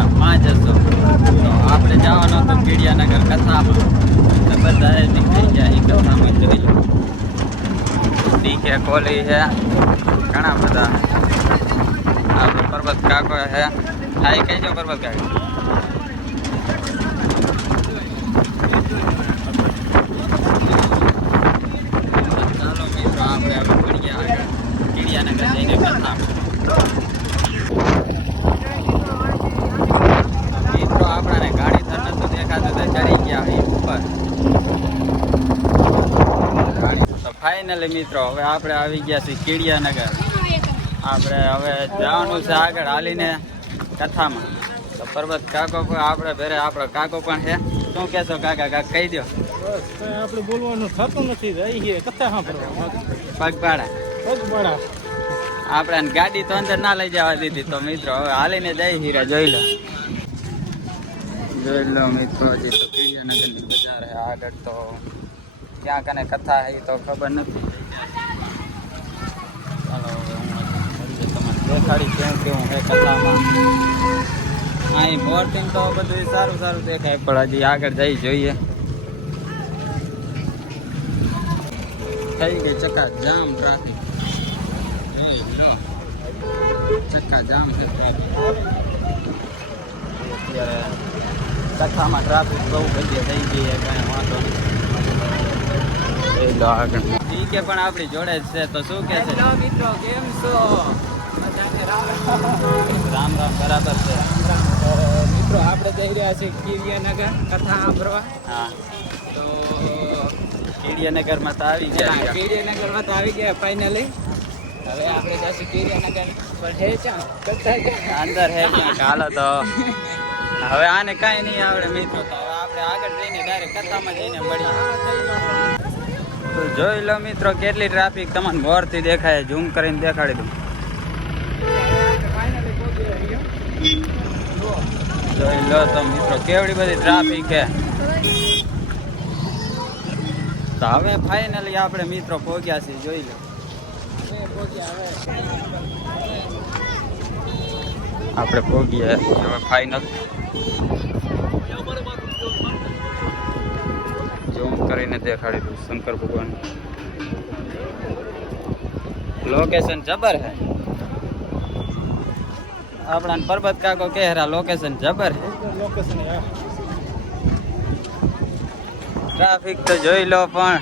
ત્યાં 5 જશો તો આપણે જવાનું હતું કીડિયાનગર કથામાં. તો બધા નીકળી ગયા એ કથામાં જોઈ લો. ડીકે કોલી છે, ઘણા બધા. આપણે પર્વત કાકો છે. હાઈ કહેજો પર્વત કાકો. ચાલો મિત્રો આપણે હવે મળીએ આગળ કીડિયાનગર જઈને કથામાં. મિત્રો આપણાને ગાડી થર નતું દેખાતું તો ચડી ગયા અહીં ઉપર. તો ફાઇનલી મિત્રો હવે આપણે આવી ગયા છીએ કીડિયાનગર. આપણે હવે જવાનું છે આગળ હાલીને કથામાં. તો પર્વત કાકો પણ આપણે ભેરે આપણો કાકો પણ છે. શું કહેશો કાકા? કાકા કહી દો. બસ આપણે બોલવાનું થતું નથી. રહી કથા સાંભળવા પગપાળા આપણે ગાડી તો અંદર ના લઈ જવા દીધી. તો મિત્રો હવે હાલીને જઈ હીરા જોઈ લો મિત્રો. હજી તો કીડિયાનગરની બજાર છે આગળ. તો ક્યાં કને કથા છે તો ખબર નથી. ચાલો હવે હું તમને દેખાડી કેવું છે કથામાં. અહીં મોરથી તો બધું સારું સારું દેખાય, પણ હજી આગળ જઈ જોઈએ. થઈ ગઈ ચક્કા જામ ટ્રાફિક. ચક્કા જામ છે ટ્રાફિક. અત્યારે કથામાં ટ્રાફિક બહુ બધી થઈ ગઈ છે, કાંઈ વાંધો નહીં. આગળ ઠીક છે, પણ આપણી જોડે જ છે. તો શું કે છે મિત્રો? કેમ છો? રામ રામ. બરાબર છે મિત્રો. આપણે જઈ રહ્યા છીએ કીડિયાનગર કથા સાંભળવા. હા, તો કીડિયાનગરમાં તો આવી ગયા. કીડિયાનગરમાં તો આવી ગયા ફાઇનલી. હવે આપણે જઈશું કીડિયાનગર પર. હે ચા કથા અંદર હે હાલો. તો હવે આને કાંઈ નહીં આવડે મિત્રો. તો હવે આપણે આગળ જઈને ડાયરેક્ટ કથામાં જઈને મળીએ. તો જોઈ લો મિત્રો કેટલી ટ્રાફિક તમને મોરથી દેખાય. ઝૂમ કરીને દેખાડી દઉં. જોઈ લો તો મિત્રો કેવડી બધી ટ્રાફિક છે. તો હવે ફાઇનલી આપણે મિત્રો પહોંચ્યા છીએ. જોઈ લો આપણે પહોંચ્યા હવે ફાઇનલ. ઝૂમ કરીને દેખાડી દઉં શંકર ભગવાન. લોકેશન જબર હે. આપણા પર્વત કાકો કહેરા લોકેશન જબર હે. ટ્રાફિક તો જોઈ લો. પણ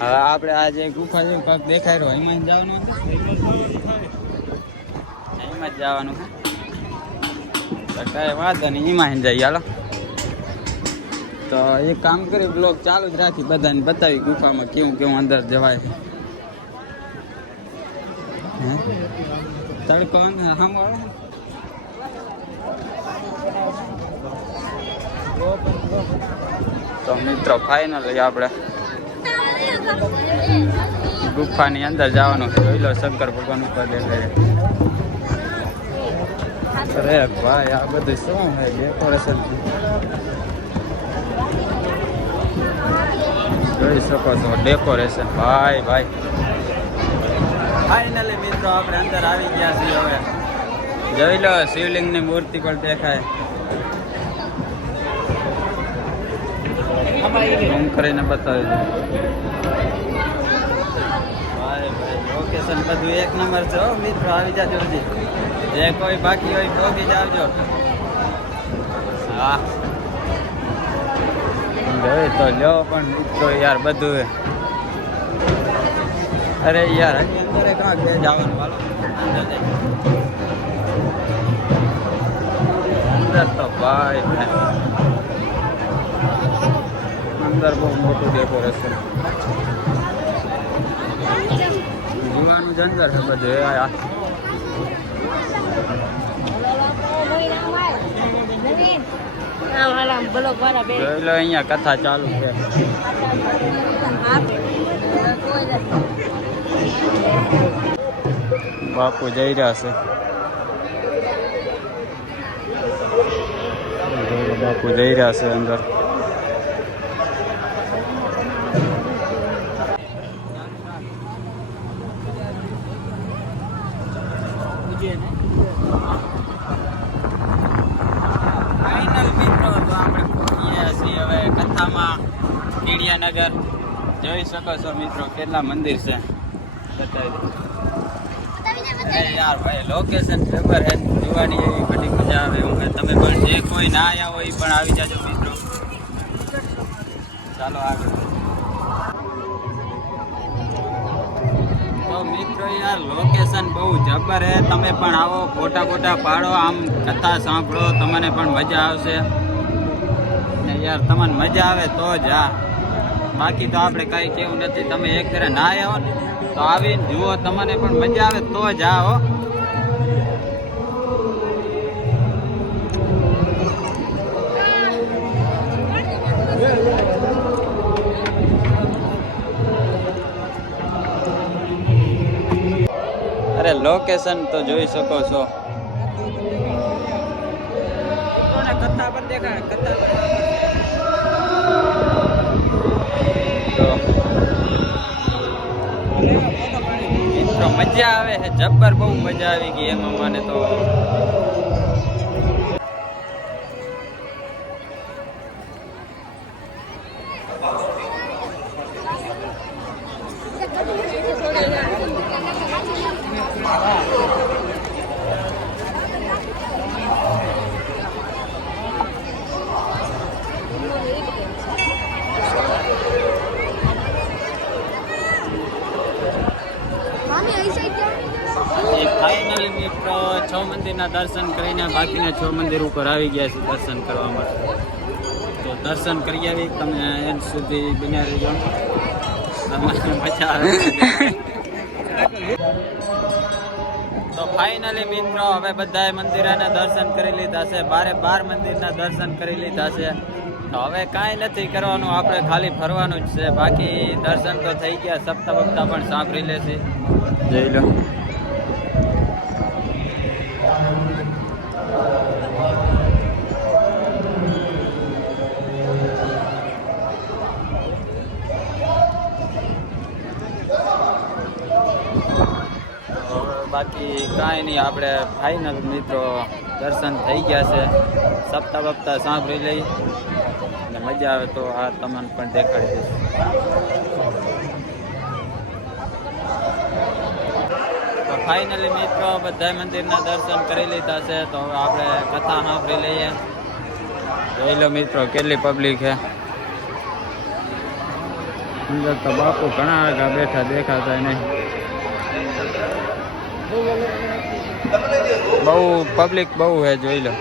હવે આપણે આ જે ગુફા જેવું કાંક દેખાય રહ્યો એમાં જવાનું હતું. એમાં જ જવાનું છે. તો કાંઈ વાંધો નહીં, એમાં જઈએ. હાલો તો એક કામ કરી બ્લોગ ચાલુ જ રાખી, બધાને બતાવી ગુફામાં કેવું કેવું અંદર જવાય. હે તડકો સામો આવે. તો મિત્રો ફાઇનલી આપણે ગુફાની અંદર જવાનું. જોઈ લો શંકર ભગવાન ઉપર દેખાય. અરે ભાઈ આ બધું શું છે ડેકોરેશન. જોઈ શકો છો ડેકોરેશન. ભાઈ ફાઇનલી મિત્રો આપણે અંદર આવી ગયા છીએ. હવે જોઈ લો શિવલિંગની મૂર્તિ પણ દેખાય. ઝૂમ કરીને બતાવી દઉં. ભાઈ લોકેશન બધું એક નંબર છે. મિત્રો આવી જાજો. હજી જે કોઈ બાકી હોય પહોંચી જ આવજો. હા જોઈ તો લ્યો. પણ મિત્રો યાર બધું અરે યાર હજી અંદર કાંક જવાનું. હાલો અંદર તો ભાઈ અંદર બહુ મોટું ડેકોરેશન. જીવાનું જ અંદર છે બધું. જોઈ લો અહીંયા કથા ચાલુ છે. બાપુ જઈ રહ્યા છે. બાપુ જઈ રહ્યા છે અંદર. કથામાં કીડિયાનગર જોઈ શકો છો મિત્રો કેટલા મંદિર છે બતાવી દે યાર ભાઈ લોકેશન જબર હે જોવાની એવી બધી મજા આવે એવું તમે પણ જે કોઈ ના આવ્યા હોય એ પણ આવી જાજો મિત્રો ચાલો આગળ તો મિત્રો યાર લોકેશન બહુ જબર હે તમે પણ આવો ફોટા ફોટા પાડો આમ કથા સાંભળો તમને પણ મજા આવશે ને યાર તમને મજા આવે તો જ હા બાકી તો આપણે કાંઈ કેવું નથી તમે એક ફેરે ના આવો ને તો આવીને જુઓ તમને પણ મજા આવે તો જ આવો અરે લોકેશન તો જોઈ શકો છો કથા પર દેખાય કથા મિત્રો મજા આવે છે જબ્બર બહુ મજા આવી ગઈ એમાં મને તો ફાઇનલી મિત્રો 6 મંદિરના દર્શન કરીને બાકીના 6 મંદિર ઉપર આવી ગયા છે દર્શન કરવા માટે તો દર્શન કરી આવી તમે એન્ડ સુધી બન્યા રહેજો તમને મજા આવે તો ફાઇનલી મિત્રો હવે બધાએ મંદિરના દર્શન કરી લીધા છે 12 મંદિરના દર્શન કરી લીધા છે તો હવે કાંઈ નથી કરવાનું આપણે ખાલી ફરવાનું જ છે બાકી દર્શન તો થઈ ગયા સપ્તાહ બપ્તા પણ સાંભળી લેશે જોઈ લો બાકી કાંઈ નહીં આપણે ફાઇનલ મિત્રો દર્શન થઈ ગયા છે સપ્તાહ બપ્તા સાંભળી લઈ અને મજા આવે તો આ તમને પણ દેખાડી દઈશ તો ફાઇનલી મિત્રો બધા મંદિરના દર્શન કરી લીધા છે તો હવે આપણે કથા સાંભળી લઈએ જોઈ લો મિત્રો કેટલી પબ્લિક છે અંદર તો બાપુ ઘણા આગળ બેઠા દેખાતા નહીં બહુ પબ્લિક બહુ હે જોઈ લો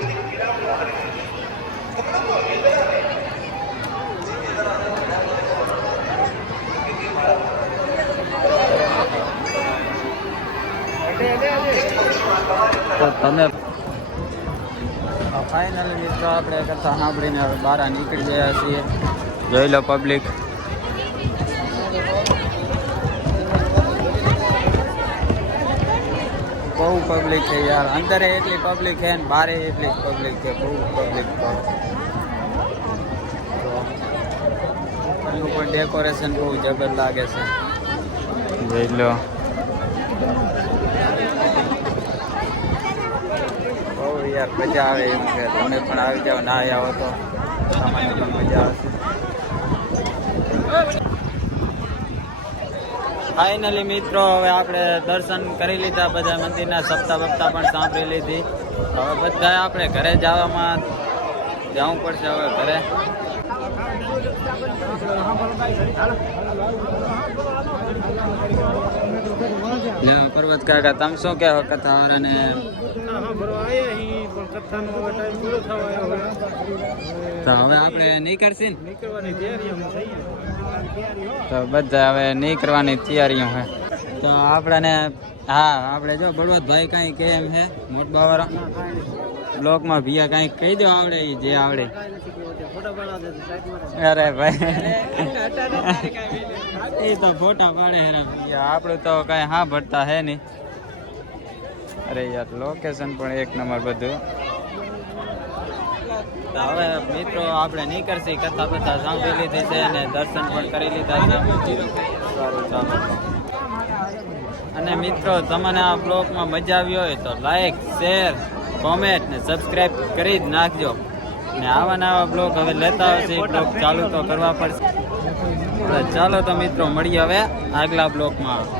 તો તમે ફાઇનલી મિત્રો આપણે કથા સાંભળીને હવે બહાર નીકળી ગયા છીએ જોઈ લો પબ્લિક બહુ પબ્લિક છે યાર અંદર એટલી પબ્લિક છે ને બહાર એટલી પબ્લિક છે બહુ પબ્લિક એનું પણ ડેકોરેશન બહુ જબર લાગે છે જોઈ લો બહુ યાર મજા આવે એમ છે તમે પણ આવી જાઓ ના આવો તો તમારી પણ મજા આવશે ફાઇનલી મિત્રો હવે આપણે દર્શન કરી લીધા બધા મંદિરના સપ્તાહ બપ્તા પણ સાંભળી લીધી હવે બધા આપણે ઘરે જવામાં જવું પડશે હવે ઘરે પર્વત કાકા તમે શું કહેવો કથા વાળાને તો હવે આપણે નીકળશી ને તો બધા હવે નીકળવાની તૈયારીઓ છે તો આપણને હા આપણે જો બળવંતભાઈ કાંઈ કહે એમ છે મોટબાવાળા બ્લોગમાં ભૈયા કાંઈક કહી દો આવડે એ જે આવડે અરે ભાઈ એ તો ફોટા પાડે હેરાન આપણું તો કાંઈ હા ભરતા હે નહીં અરે યાર લોકેશન પણ એક નંબર બધું તો હવે મિત્રો આપણે નીકળશી કથા બધા સાંભળી લીધી છે અને દર્શન પણ કરી લીધા છે અને મિત્રો તમને આ બ્લોગમાં મજા આવી હોય તો લાઈક શેર કોમેન્ટ ને સબસ્ક્રાઈબ કરી જ નાખજો ને આવા નવા બ્લોગ હવે લેતા આવશે બ્લોગ ચાલુ તો કરવા પડશે ચાલો તો મિત્રો મળીએ હવે આગલા બ્લોગમાં